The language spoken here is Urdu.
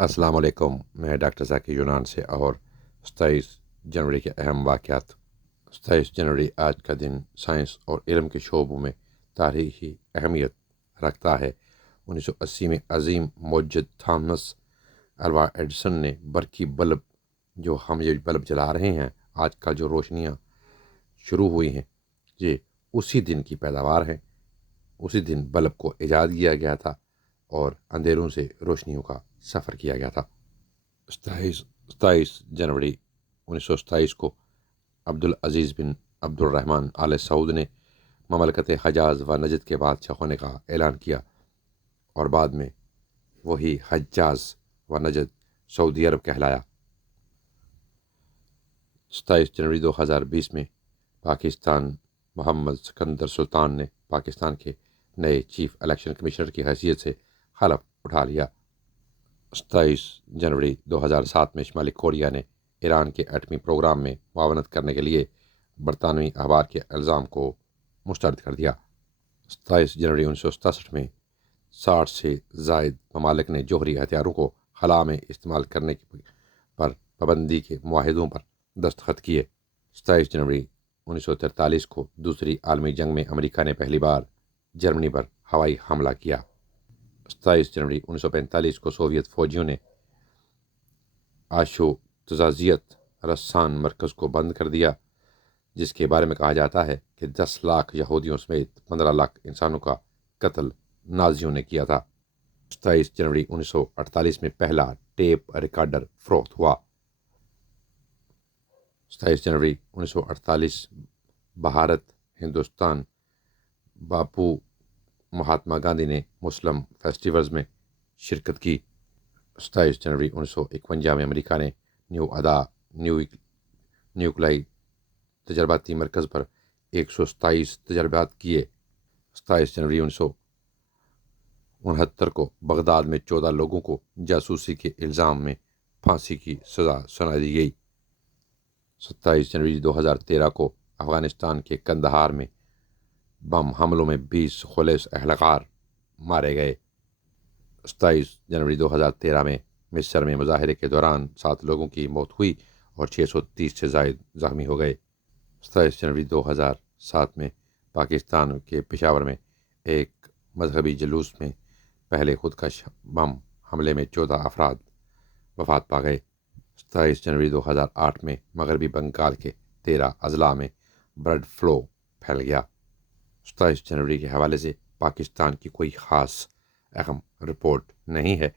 السلام علیکم، میں ڈاکٹر ذاکر یونان سے اور 27 جنوری کے اہم واقعات۔ 27 جنوری آج کا دن سائنس اور علم کے شعبوں میں تاریخی اہمیت رکھتا ہے۔ 1980 میں عظیم موجد تھامس الوا ایڈیسن نے برقی بلب، جو ہم یہ بلب جلا رہے ہیں، آج کل جو روشنیاں شروع ہوئی ہیں، یہ اسی دن کی پیداوار ہیں۔ اسی دن بلب کو ایجاد کیا گیا تھا اور اندھیروں سے روشنیوں کا سفر کیا گیا تھا۔ 27 جنوری 1927 کو عبدالعزیز بن عبدالرحمن آل سعود نے مملکت حجاز و نجد کے بادشاہ ہونے کا اعلان کیا، اور بعد میں وہی حجاز و نجد سعودی عرب کہلایا۔ 27 جنوری 2020 میں پاکستان محمد سکندر سلطان نے پاکستان کے نئے چیف الیکشن کمشنر کی حیثیت سے حلف اٹھا لیا۔ 27 جنوری 2007 میں شمالی کوریا نے ایران کے ایٹمی پروگرام میں معاونت کرنے کے لیے برطانوی اخبار کے الزام کو مسترد کر دیا۔ 27 جنوری 1967 میں 60 سے زائد ممالک نے جوہری ہتھیاروں کو خلا میں استعمال کرنے پر پابندی کے معاہدوں پر دستخط کیے۔ 27 جنوری 1943 کو دوسری عالمی جنگ میں امریکہ نے پہلی بار جرمنی پر ہوائی حملہ کیا۔ 27 جنوری 1945 کو سوویت فوجیوں نے آشو تزازیت رسان مرکز کو بند کر دیا، جس کے بارے میں کہا جاتا ہے کہ 10 لاکھ یہودیوں سمیت 15 لاکھ انسانوں کا قتل نازیوں نے کیا تھا۔ 27 جنوری 1948 میں پہلا ٹیپ ریکارڈر فروخت ہوا۔ 27 جنوری 1948 بھارت ہندوستان باپو مہاتما گاندھی نے مسلم فیسٹیولز میں شرکت کی۔ 27 جنوری 1951 میں امریکہ نے نیوکلیائی تجرباتی مرکز پر 127 تجربات کیے۔ 27 جنوری 1969 کو بغداد میں 14 لوگوں کو جاسوسی کے الزام میں پھانسی کی سزا سنا دی گئی۔ 27 جنوری 2013 کو افغانستان کے قندھار میں بم حملوں میں 20 خلیص اہلکار مارے گئے۔ 27 جنوری 2013 میں مصر میں مظاہرے کے دوران 7 لوگوں کی موت ہوئی اور 630 سے زائد زخمی ہو گئے۔ 27 جنوری 2007 میں پاکستان کے پشاور میں ایک مذہبی جلوس میں پہلے خودکش بم حملے میں 14 افراد وفات پا گئے۔ 27 جنوری 2008 میں مغربی بنگال کے 13 اضلاع میں برڈ فلو پھیل گیا۔ 27 جنوری کے حوالے سے پاکستان کی کوئی خاص اہم رپورٹ نہیں ہے۔